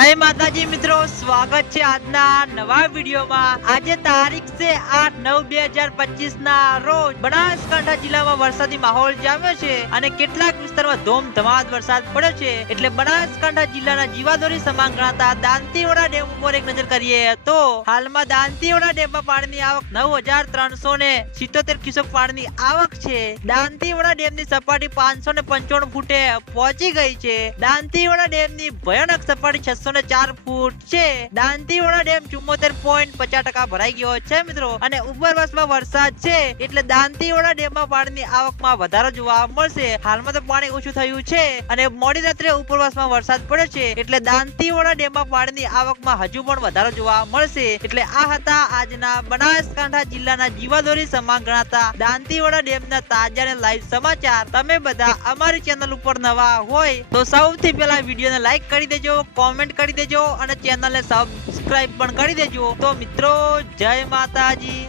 જય માતાજી મિત્રો, સ્વાગત છે આજના નવા વિડીયોમાં। આજે તારીખ છે 8/9/2025 ના રોજ બનાસકાંઠા જિલ્લામાં વરસાદી માહોલ જામ્યો છે અને કેટલાક વિસ્તારમાં ધોમધમાટ વરસાદ પડ્યો છે। એટલે બનાસકાંઠા જિલ્લાના જીવાદોરી સમાન ગણાતા દાંતીવાડા ડેમ ઉપર એક નજર કરીએ તો હાલમાં દાંતીવાડા ડેમમાં પાણીની આવક 9377 ક્યુસેક પાણીની આવક છે। દાંતીવાડા ડેમની સપાટી 595 ફૂટે પહોંચી ગઈ છે। દાંતીવાડા ડેમની ભયાનક સપાટી 604 ફૂટ છે। દાંતીવાડા ડેમ 74.50% ભરાઈ ગયો છે મિત્રો। અને ઉપરવાસમાં વરસાદ છે એટલે દાંતીવાડા ડેમમાં પાણીની આવકમાં વધારો જોવા મળશે। હાલમાં તો પાણી ઓછું થયું છે અને મોડી રાત્રે ઉપરવાસમાં વરસાદ પડ્યો છે એટલે દાંતીવાડા ડેમમાં પાણીની આવકમાં હજુ પણ વધારો જોવા મળશે। એટલે આ હતા આજના બનાસકાંઠા જિલ્લાના જીવાદોરી સમાન ગણાતા દાંતીવાડા ડેમના તાજા અને લાઈવ સમાચાર। તમે બધા અમારી ચેનલ ઉપર નવા હોય તો સૌથી પહેલા વિડીયોને લાઈક કરી દેજો, કોમેન્ટ કરી દેજો અને ચેનલને સબસ્ક્રાઇબ પણ કરી દેજો। તો મિત્રો, જય માતાજી।